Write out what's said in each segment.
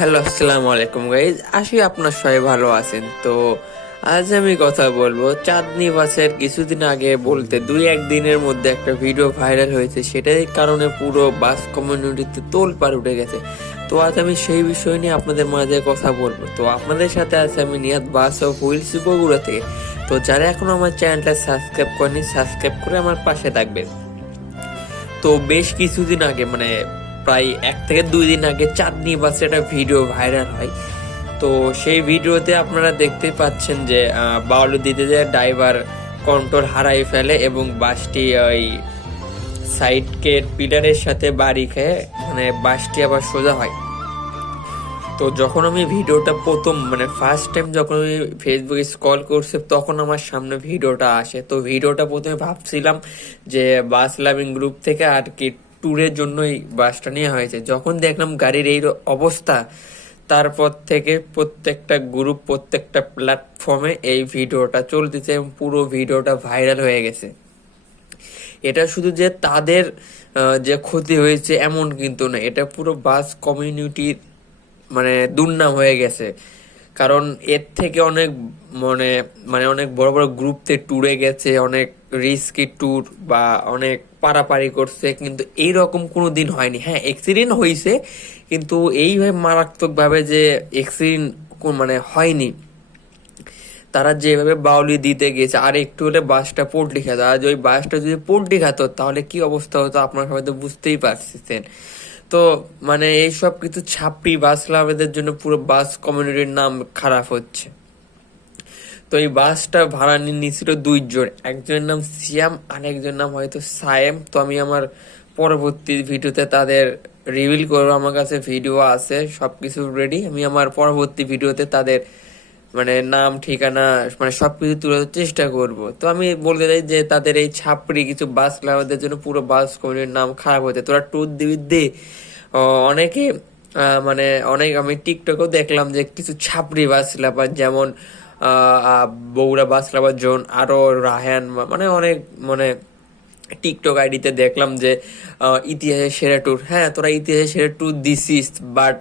Hello, আসসালামু আলাইকুম guys. আশি আপনার সবাই ভালো আছেন। তো আজ আমি কথা বলবো চাঁদনি বাসের। কিছুদিন আগে বলতে 2-1 দিনের মধ্যে একটা ভিডিও ভাইরাল হয়েছে, সেটাই কারণে পুরো বাস কমিউনিটিতে তোলপাড় উঠে গেছে। তো আজ আমি সেই বিষয় নিয়ে আপনাদের মাঝে কথা বলবো। তো আপনাদের সাথে আছে আমি নিহাত, বাস অফ হুইলস বগুড়া থেকে। তো যারা এখনো আমার চ্যানেলটা সাবস্ক্রাইব করেনি, সাবস্ক্রাইব করে আমার পাশে থাকবেন। তো বেশ কিছুদিন আগে, মানে প্রায় 1 থেকে 2 দিন আগে চাঁদনি বাসে একটা ভিডিও ভাইরাল হয়। তো সেই ভিডিওতে আপনারা দেখতে পাচ্ছেন যে বাউলু দিতে যে ড্রাইভার কন্ট্রোল হারাই ফেলে এবং বাসটি ওই সাইডকে পিলারের সাথে বাড়ি খেয়ে মানে বাসটি আবার সোজা হয়। তো যখন আমি ভিডিওটা প্রথম মানে ফার্স্ট টাইম যখন আমি ফেসবুকে স্ক্রল করছি, তখন আমার সামনে ভিডিওটা আসে। তো ভিডিওটা প্রথমে ভাবছিলাম যে বাস লাভিং গ্রুপ থেকে আর কি ট্যুরের জন্যই বাসটা নেওয়া হয়েছে। যখন দেখলাম গাড়ির এই অবস্থা, তারপর থেকে প্রত্যেকটা গ্রুপ, প্রত্যেকটা প্ল্যাটফর্মে এই ভিডিওটা চলতেছে এবং পুরো ভিডিওটা ভাইরাল হয়ে গেছে। এটা শুধু যে তাদের যে ক্ষতি হয়েছে এমন কিন্তু না, এটা পুরো বাস কমিউনিটির মানে দুর্নাম হয়ে গেছে। কারণ এর থেকে অনেক মানে মানে অনেক বড় বড় গ্রুপতে ট্যুরে গেছে, অনেক রিস্কি ট্যুর বা অনেক পারাপারি করছে, কিন্তু এইরকম কোনো দিন হয়নি। হ্যাঁ, অ্যাক্সিডেন্ট হয়েছে, কিন্তু এইভাবে মারাত্মক ভাবে যে অ্যাক্সিডেন্ট মানে হয়নি। তারা যেভাবে বাউলি দিতে গেছে, আর একটু হলে বাসটা পোল্ট্রি খেত। আর ওই বাসটা যদি পোল্ট্রি খেত তাহলে কি অবস্থা হতো আপনারা সবাই তো বুঝতেই পারছেন। তো মানে এইসব কিছু ছাপড়ি বাস লাভারদের জন্য পুরো বাস কমিউনিটির নাম খারাপ হচ্ছে। তো এই বাসটা ভাড়া নিয়েছিল 2 জন, একজনের নাম সিয়াম আর একজনের নাম হয়তো সায়েম। তো আমি আমার পরবর্তী ভিডিওতে তাদের রিভিল করবো, আমার কাছে ভিডিও আছে, সবকিছু রেডি। আমি আমার পরবর্তী ভিডিওতে তাদের মানে নাম, ঠিকানা, মানে সবকিছু তুলে ধরার চেষ্টা করব। তো আমি বলতে চাই যে তাদের এই ছাপড়ি কিছু বাস লাভারদের জন্য পুরো বাস কমিউনিটির নাম খারাপ হতে। তোরা ট্যুর দিবি দে। অনেকে মানে অনেক আমি টিকটকেও দেখলাম যে কিছু ছাপড়ি বাস লাভার, যেমন বগুড়া বাস লাভার জোন, আরো রাহান, মানে অনেক মানে টিকটক আইডিতে দেখলাম যে ইতিহাসের সেরা ট্যুর। হ্যাঁ, তোরা ইতিহাসের সেরা ট্যুর দিছিস, বাট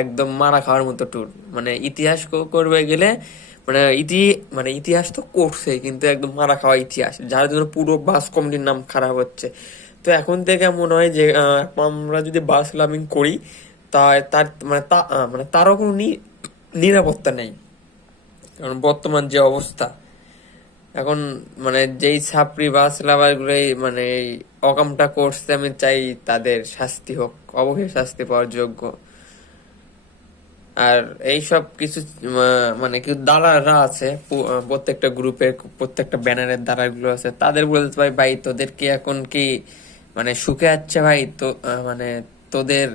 একদম মারা খাওয়ার মতো ট্যুর। মানে ইতিহাস করবে গেলে মানে মানে ইতিহাস তো করছে, কিন্তু একদম মারা খাওয়া ইতিহাস, যার জন্য পুরো বাস কমিটির নাম খারাপ হচ্ছে। তো এখন থেকে মনে হয় যে আমরা যদি বাস লাভিং করি, তা তার মানে মানে তারও কোনো নিরাপত্তা নেই। কারণ বর্তমান যে অবস্থা এখন, মানে যেই ছাপড়ি বাস লাভার গুলোই মানে এই অকামটা করছে, আমি চাই তাদের শাস্তি হোক, অবশ্যই শাস্তি পাওয়ার যোগ্য। আর এই সব কিছু মানে কি দালালরা আছে প্রত্যেকটা গ্রুপের, প্রত্যেকটা ব্যানারের দালালগুলো আছে, তাদের বলতে ভাই ভাই তোদের কি এখন কি মানে সুখে আছে ভাই? তো মানে তোদের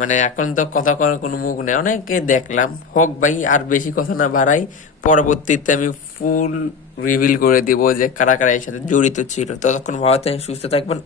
মানে এখন তো কথা করার কোনো মুখ নেই। অনেকে দেখলাম, হোক ভাই, আর বেশি কথা না বাড়াই। পরবর্তীতে আমি ফুল রিভিল করে দিব যে কারা কারা এর সাথে জড়িত ছিল। ততক্ষণ ভালো থাকবেন, সুস্থ থাকবেন।